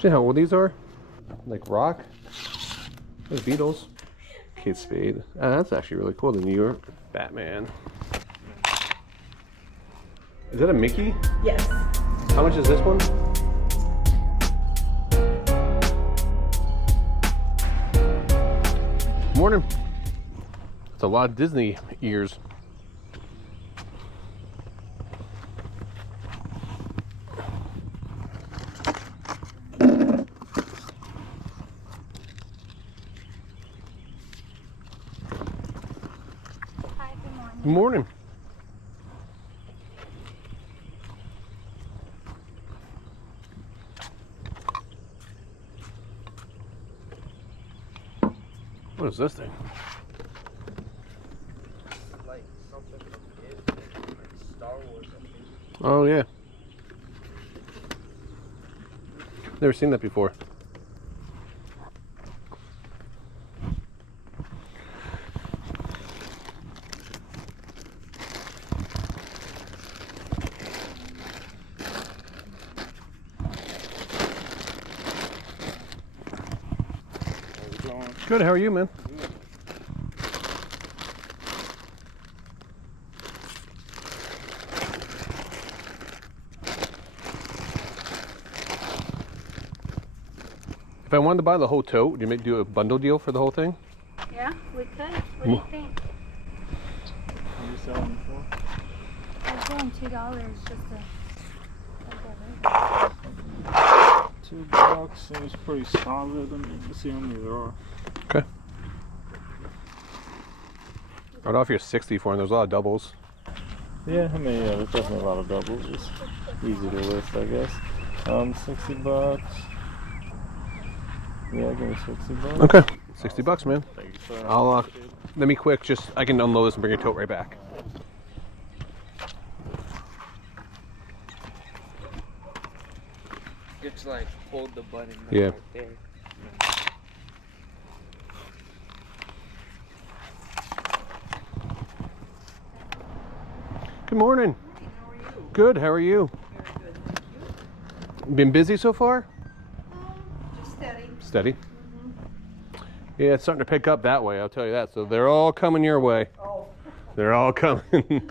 See how old these are? Like rock. There's Beatles. Kate Spade. Ah, that's actually really cool. The New York Batman. Is that a Mickey? Yes. How much is this one? Morning. It's a lot of Disney ears. Hi, good morning. Good morning. What is this thing? Like something from Disney, like Star Wars, I think. Oh yeah. Never seen that before. Good, how are you, man? If I wanted to buy the whole tote, would you do a bundle deal for the whole thing? Yeah, we could. What do you think? What are you selling for? I was doing $2 just to. $2 seems pretty solid. Let's see how many there are. Okay. I'd offer you 60 for them. There's a lot of doubles. Yeah, I mean, yeah, there's definitely a lot of doubles. It's easy to list, I guess. $60. Yeah, give me $60. Okay. $60, man. Thank you, sir. I'll let me quick. Just I can unload this and bring your tote right back. Just like hold the button Yeah. right there. Good morning. How are you? Good. How are you? Very good, thank you. Been busy so far? Just steady. Steady. Yeah, it's starting to pick up that way. I'll tell you that. So they're all coming your way. Oh, They're all coming.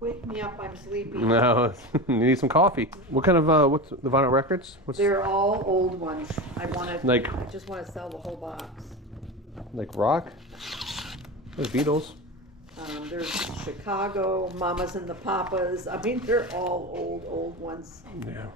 wake me up, I'm sleepy. No, you need some coffee. What kind of what's the vinyl records? What's They're all old ones. I Like- just want to sell the whole box. like rock? There's Beatles. There's Chicago, Mamas and the Papas. I mean, they're all old ones. Yeah.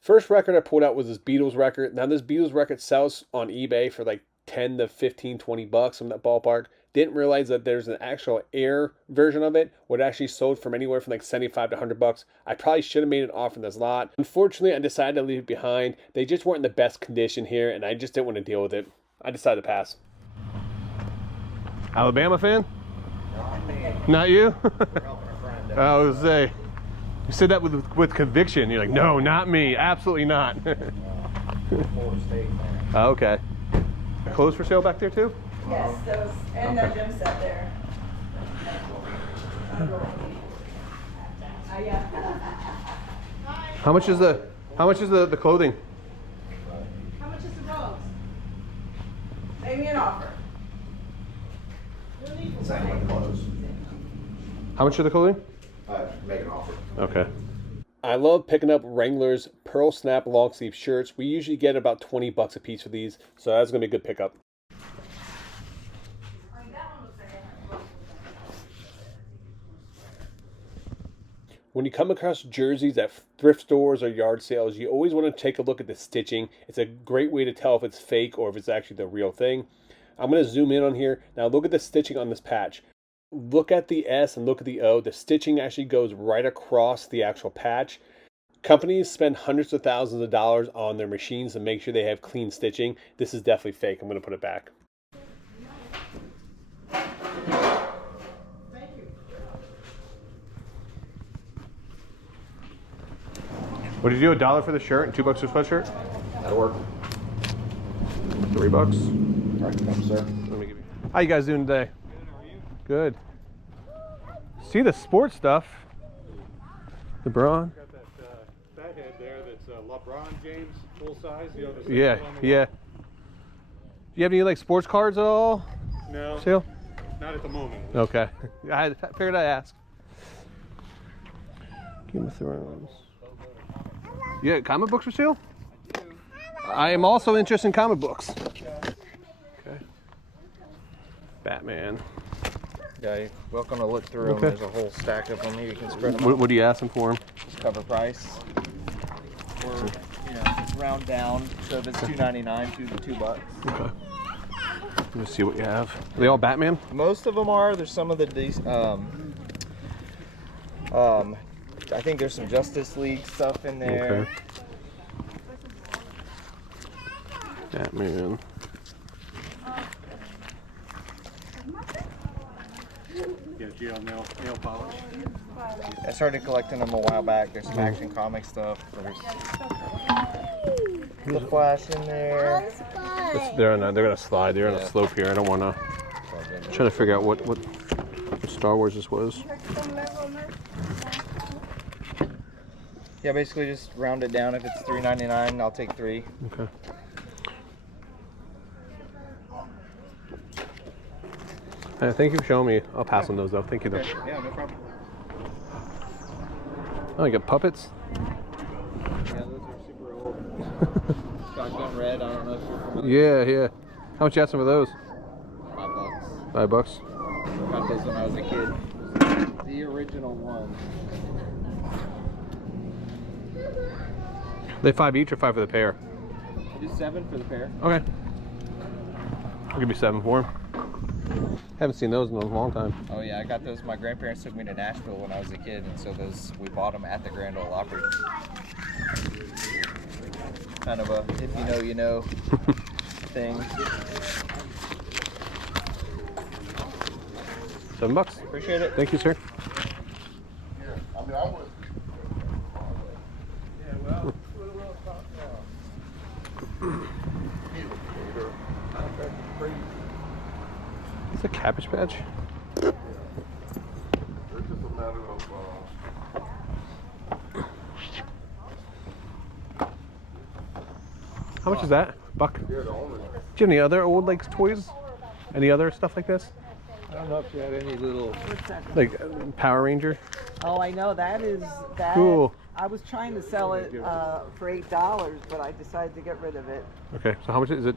First record I pulled out was this Beatles record. Now this Beatles record sells on eBay for like 10 to 15, 20 bucks in that ballpark. Didn't realize that there's an actual air version of it, what actually sold from anywhere from like 75 to 100 bucks. I probably should have made an offer in this lot. Unfortunately, I decided to leave it behind. They just weren't in the best condition here, and I just didn't want to deal with it. I decided to pass. Alabama fan? Not you? I was say, you said that with conviction. You're like, no, not me. Absolutely not. Oh, okay. Clothes for sale back there too? Yes, those, and the gym set there. How much is the clothing? How much is the rose? Make me an offer. How much are the clothing? Make an offer. Okay. I love picking up Wrangler's Pearl Snap long sleeve shirts. We usually get about 20 bucks a piece for these, so that's gonna be a good pickup. When you come across jerseys at thrift stores or yard sales, you always want to take a look at the stitching. It's a great way to tell if it's fake or if it's actually the real thing. I'm going to zoom in on here. Now look at the stitching on this patch. Look at the S and look at the O. The stitching actually goes right across the actual patch. Companies spend hundreds of thousands of dollars on their machines to make sure they have clean stitching. This is definitely fake. I'm going to put it back. What did you do? $1 for the shirt and $2 for the sweatshirt? That'll work. $3. All right, thank you, sir. Let me give you. How you guys doing today? Good, how are you? Good. See the sports stuff. LeBron? Got that fat head there that's LeBron James full size. You know, the Yeah, on the yeah. wall. Do you have any like sports cards at all? No, Seal? not at the moment. Okay. I figured I'd ask. Game of Thrones. Yeah, comic books for sale? I am also interested in comic books. Okay. Batman. Yeah, you're welcome to look through Okay. them. There's a whole stack of them here. You can spread them What are you asking for him? Just cover price. Or, round down. So if it's $2.99 to the $2. Okay. Let's see what you have. Are they all Batman? Most of them are. There's some of the I think there's some Justice League stuff in there. Okay. Batman. Yeah, gel nail polish. I started collecting them a while back. There's some Action Comic stuff. There's the Flash in there. They're gonna slide. They're on a slope here. I don't want to. I'm trying to figure out what Star Wars this was. Yeah, basically just round it down. If it's $3.99, I'll take 3. Okay. Thank you for showing me. I'll pass on those though. Thank you though. Yeah, no problem. Oh, you got puppets. Yeah, those are super old. Shotgun Red. I don't know if you're familiar. Yeah. How much you asking for those? $5. $5. Got those when I was a kid. The original one. They 5 each or 5 for the pair? Do 7 for the pair. Okay. I'll give you 7 for them. Haven't seen those in a long time. Oh yeah, I got those. My grandparents took me to Nashville when I was a kid, and so we bought them at the Grand Ole Opry. Kind of a if you know, you know thing. $7. Appreciate it. Thank you, sir. It's a Cabbage Patch. How much is that? Buck? Do you have any other old like toys? Any other stuff like this? I don't know if you had any little. Like Power Ranger? Oh, I know, that is, that. Cool. I was trying to sell it for $8, but I decided to get rid of it. Okay, so how much is it?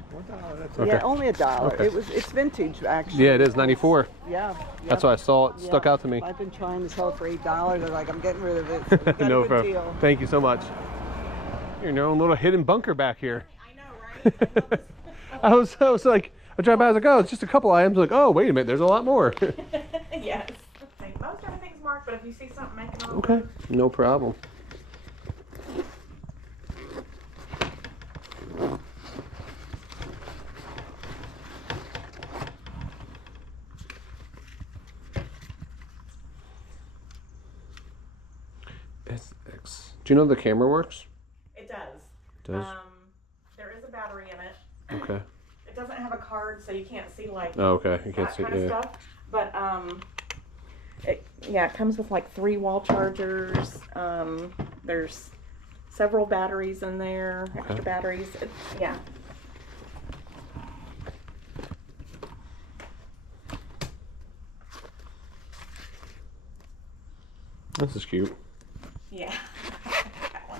Okay. Yeah, only $1. Okay. It's vintage, actually. Yeah, it is 94. Yeah. That's why I saw it stuck out to me. I've been trying to sell it for $8. I'm like, I'm getting rid of it. So we got No a good problem. deal. Thank you so much. You're in your own little hidden bunker back here. I know, right? I was like, I drive by, I was like, oh, it's just a couple items. Like, oh, wait a minute, there's a lot more. Yes. Most everything's marked, but if you see something, make it on. Okay, no problem. SX. Do you know the camera works? It does. It does? There is a battery in it. Okay. It doesn't have a card, so you can't see like Oh, okay. You can't that see. kind of Yeah. stuff. But it comes with like 3 wall chargers. There's several batteries in there, extra batteries. Yeah. This is cute. Yeah.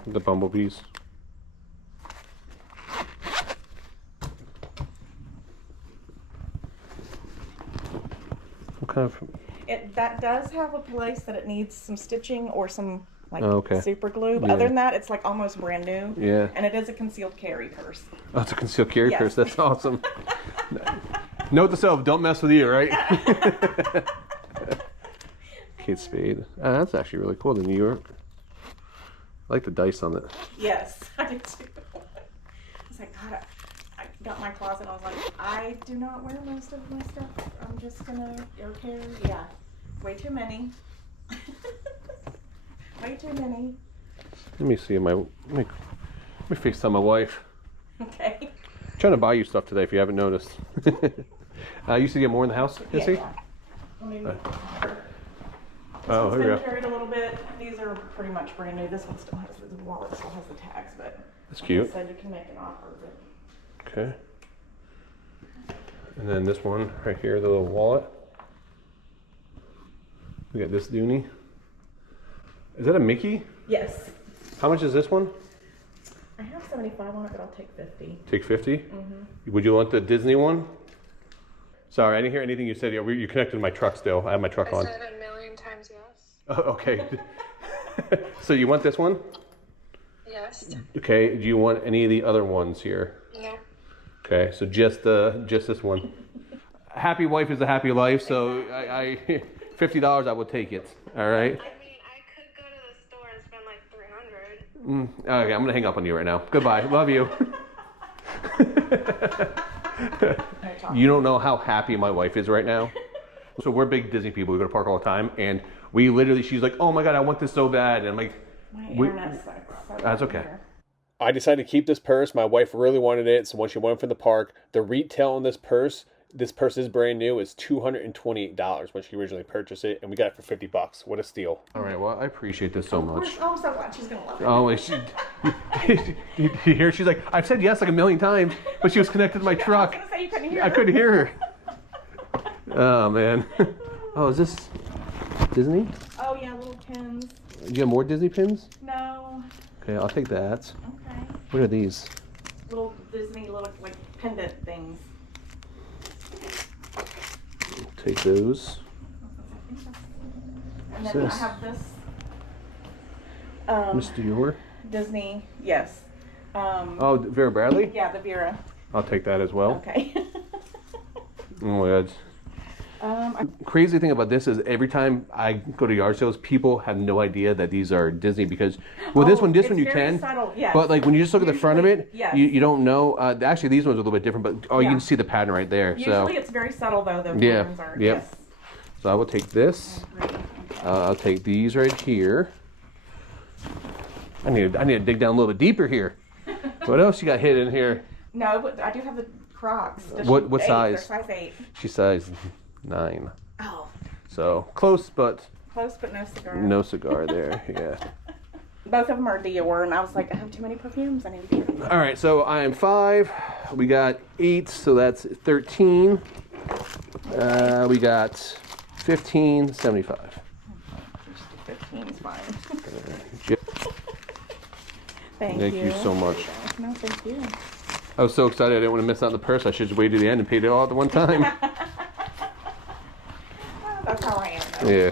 The bumblebees. What kind of? That does have a place that it needs some stitching or some like okay. super glue. But Yeah. other than that, it's like almost brand new. Yeah. And it is a concealed carry purse. Oh, it's a concealed carry Yes. purse. That's awesome. Note to self: don't mess with you, right? Kate Spade. That's actually really cool. The New York. I like the dice on it. Yes, I did too. I was like, God, I got my closet. I was like, I do not wear most of my stuff. I'm just gonna go carry. Yeah, way too many. Way too many. Let me see my. Let me FaceTime my wife. Okay. I'm trying to buy you stuff today if you haven't noticed. I used to get more in the house. You see? Yeah. I mean, Oh, it's here we been go. carried a little bit. these are pretty much brand new. This one still has, the wallet still has the tags, but That's like cute. I said, you can make an offer. But Okay. And then this one right here, the little wallet. We got this Dooney. Is that a Mickey? yes, How much is this one? I have 75 on it, but I'll take 50. Take 50? Would you want the Disney one? Sorry, I didn't hear anything you said. You connected to my truck still. I have my truck on. I said 1,000,000 times yes. Oh, okay. So you want this one? Yes. Okay. Do you want any of the other ones here? No. Okay. So just this one. A happy wife is a happy life. So I $50, I would take it. All right. I mean, I could go to the store and spend like 300. Okay, I'm gonna hang up on you right now. Goodbye. Love you. You don't know how happy my wife is right now. So we're big Disney people. We go to park all the time, and we literally, she's like, "Oh my god, I want this so bad," and I'm like, My internet sucks. So "That's okay." I decided to keep this purse. My wife really wanted it, so when she went from the park, the retail on this purse is brand new, is $228 when she originally purchased it, and we got it for $50. What a steal! All right, well, I appreciate this so much. Oh, I'm so glad she's gonna love it. Oh, you hear? She's like, I've said yes like 1,000,000 times, but she was connected to my truck. I was gonna say you couldn't hear. I couldn't hear her. Oh man. Oh, is this Disney? Oh yeah, little pins. Do you have more Disney pins? No. Okay, I'll take that. Okay. What are these? Little Disney, little like pendant things. Take those. And What's then this? I have this. Mr. Yor. Disney, yes. Oh, Vera Bradley? Yeah, the Vera. I'll take that as well. Okay. Oh my god. Crazy thing about this is every time I go to yard sales, people have no idea that these are Disney because, well, this one it's you very can, subtle, yes. but like when you just look at the front of it, Yes. you don't know. Actually, these ones are a little bit different, but you Yeah. can see the pattern right there. Usually it's very subtle though. The Yeah, patterns are. yep. Yes. So I will take this. I'll take these right here. I need to dig down a little bit deeper here. What else you got hidden here? No, but I do have the Crocs. What 8, size? They're size 8. She's size 9. Oh. So close, but Close, but no cigar. no cigar there. Yeah. Both of them are Dior, and I was like, I have too many perfumes. I need to get rid of them. All right, so I am 5. We got 8, so that's 13. We got 15, 75. 15 is fine. Yep. Thank Thank you so much. No, thank you. I was so excited I didn't want to miss out on the purse. I should just wait to the end and paid it all at the one time. That's how I am. Though. Yeah.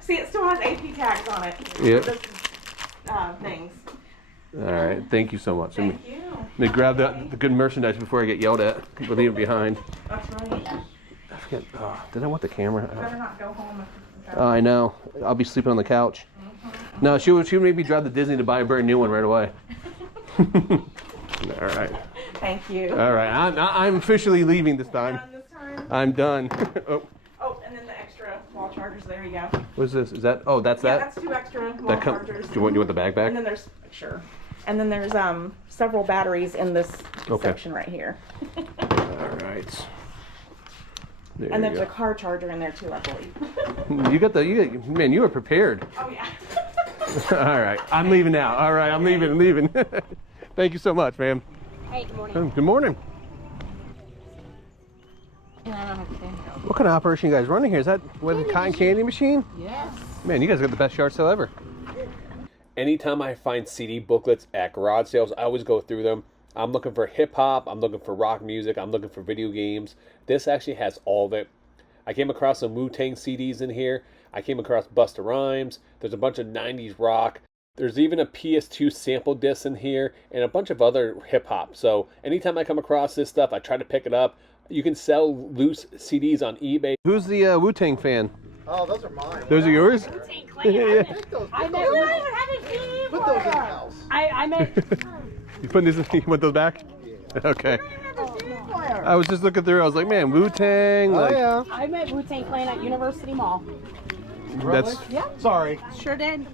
See, it still has AP tags on it. Yep. This, things. All right. Thank you so much. Thank you. Let me grab the good merchandise before I get yelled at. We'll leave it behind. That's right. I forget. Oh, did I want the camera? Better not go home. Oh, I know. I'll be sleeping on the couch. No, she would make me drive to Disney to buy a brand new one right away. All right. Thank you. All right. I'm officially leaving this time. Done this time? I'm done. Oh, Oh, and then the extra wall chargers. There you go. what's this? Is that? Oh, that's Yeah, that. that's 2 extra wall That chargers. Do you want the bag back? And then there's sure. And then there's several batteries in this Okay. section right here. All right. There And you there's a car charger in there too, I believe. go. Man, you were prepared. Oh yeah. All right. I'm leaving now. All right. I'm leaving. Thank you so much, ma'am. Hey, good morning. Good morning. What kind of operation you guys running here? Is that a cotton candy machine? Yes. Man, you guys got the best yard sale ever. Anytime I find CD booklets at garage sales, I always go through them. I'm looking for hip hop, I'm looking for rock music, I'm looking for video games. This actually has all of it. I came across some Wu-Tang CDs in here. I came across Busta Rhymes. There's a bunch of 90s rock. There's even a PS2 sample disc in here and a bunch of other hip hop. So anytime I come across this stuff, I try to pick it up. You can sell loose CDs on eBay. Who's the Wu-Tang fan? Oh, those are mine. Those are yours? Yeah. I met Put those in the house. I met You putting these? You want those back? Okay. I was just looking through. I was like, man, Wu-Tang. Like, yeah. I met Wu-Tang playing at University Mall. that's Sorry. Sure did.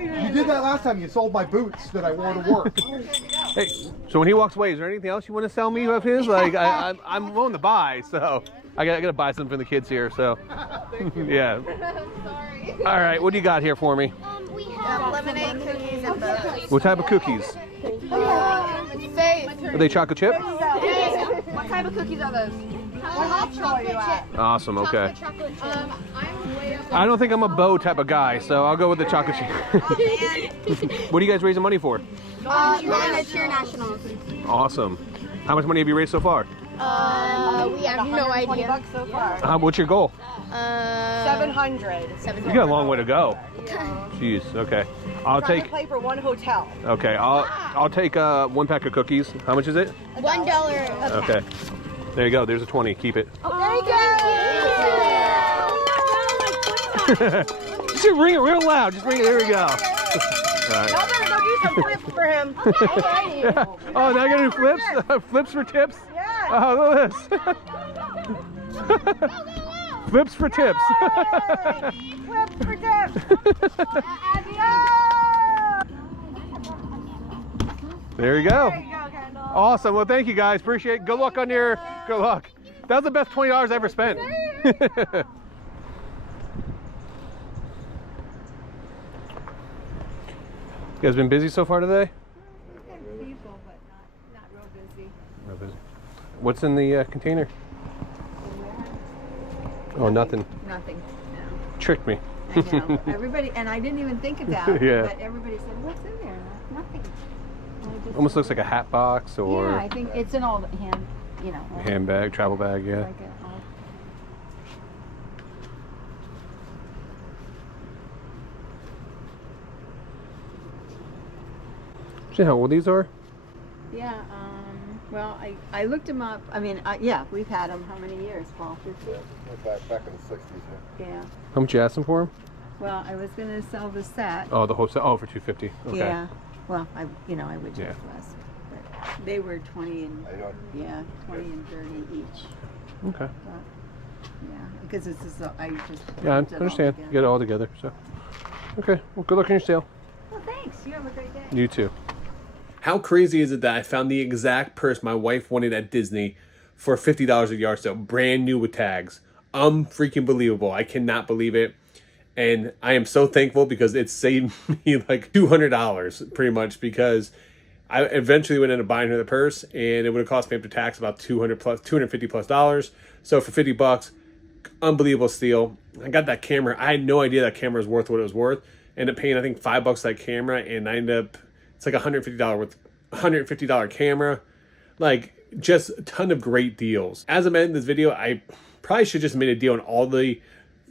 You did that last time. You sold my boots that I wore to work. Hey. So when he walks away, is there anything else you want to sell me of his? Like, I'm willing to buy. So. I gotta buy something for the kids here, so. Yeah. Sorry. All right, what do you got here for me? We have lemonade cookies and books. What type of cookies? Are they chocolate chip? What type of cookies are those? What option are you at? Awesome, okay. Chocolate chip. I'm way up. I don't think I'm a bow type of guy, so I'll go with the chocolate chip. What are you guys raising money for? We're cheer nationals. Awesome. How much money have you raised so far? We have no idea. $120 so far. What's your goal? 700. You got a long way to go. Jeez, okay. I'll take. Play for one hotel. Okay, I'll take 1 pack of cookies. How much is it? $1. Okay. There you go. There's a 20. Keep it. Thank you. Just ring it real loud. Just ring it. There we go. All right. I'm gonna go do some flips for him. Yeah. Oh, now I gotta do flips? Flips for tips? Yeah. Oh, look at this. Flips for tips. Flips for tips. There you go. There you go, Kendall. Awesome. Well, thank you guys. Appreciate it. Good luck on your. Good luck. That was the best $20 I ever spent. You guys been busy so far today? People, but not real busy. Real busy. What's in the container? Oh, nothing. Nothing. No. Tricked me. I know. Everybody, and I didn't even think about it, Yeah. but everybody said, "What's in there?" Nothing. And I just- Almost looks like a hat box or Yeah, I think it's an old hand, you know. handbag, travel bag. Yeah. Like a, See how old these are? yeah. Well, I looked them up. I mean, yeah, we've had them. How many years, Paul? 50? Back in the 60s, Yeah. How much you asking for them? Well, I was gonna sell the set. Oh, the whole set. Oh, for $250. Okay. Yeah. Well, I would Yeah. charge less. But they were 20 and 20 and 30 each. Okay. But, yeah, because this is I just. Yeah, I lumped it all understand. together. Get it all together. So. Okay. Well, good luck on your sale. Well, thanks. You have a great day. You too. How crazy is it that I found the exact purse my wife wanted at Disney for $50 at yard sale, brand new with tags? Freaking believable. I cannot believe it. And I am so thankful because it saved me like $200 pretty much, because I eventually would end up buying her the purse and it would have cost me after tax about $250 plus. So for $50, unbelievable steal. I got that camera. I had no idea that camera was worth what it was worth. Ended up paying, I think, $5 for that camera, and I ended up, it's like $150 camera. Like, just a ton of great deals. As I'm ending this video, I probably should just made a deal on all the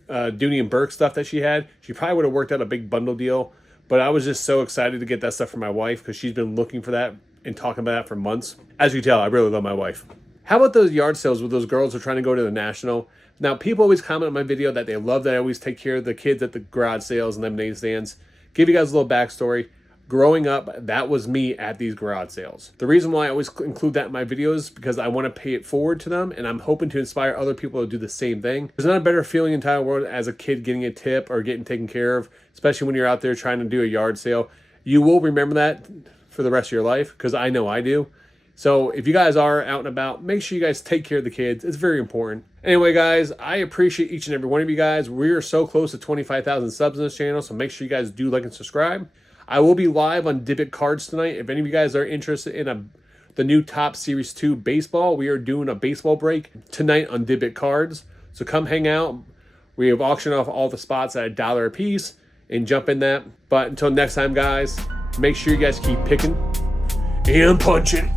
Dooney and Burke stuff that she had. She probably would have worked out a big bundle deal, but I was just so excited to get that stuff for my wife because she's been looking for that and talking about that for months. As you can tell, I really love my wife. How about those yard sales with those girls who are trying to go to the National? Now, people always comment on my video that they love that I always take care of the kids at the garage sales and lemonade stands. Give you guys a little backstory. Growing up, that was me at these garage sales. The reason why I always include that in my videos is because I want to pay it forward to them, and I'm hoping to inspire other people to do the same thing. There's not a better feeling in the entire world as a kid getting a tip or getting taken care of, especially when you're out there trying to do a yard sale. You will remember that for the rest of your life, because I know I do. So if you guys are out and about, make sure you guys take care of the kids. It's very important. Anyway, guys, I appreciate each and every one of you guys. We are so close to 25,000 subs in this channel, so make sure you guys do like and subscribe. I will be live on Dip It Cards tonight. If any of you guys are interested in the new Top Series 2 baseball, we are doing a baseball break tonight on Dip It Cards. So come hang out. We have auctioned off all the spots at $1 a piece and jump in that. But until next time, guys, make sure you guys keep picking and punching.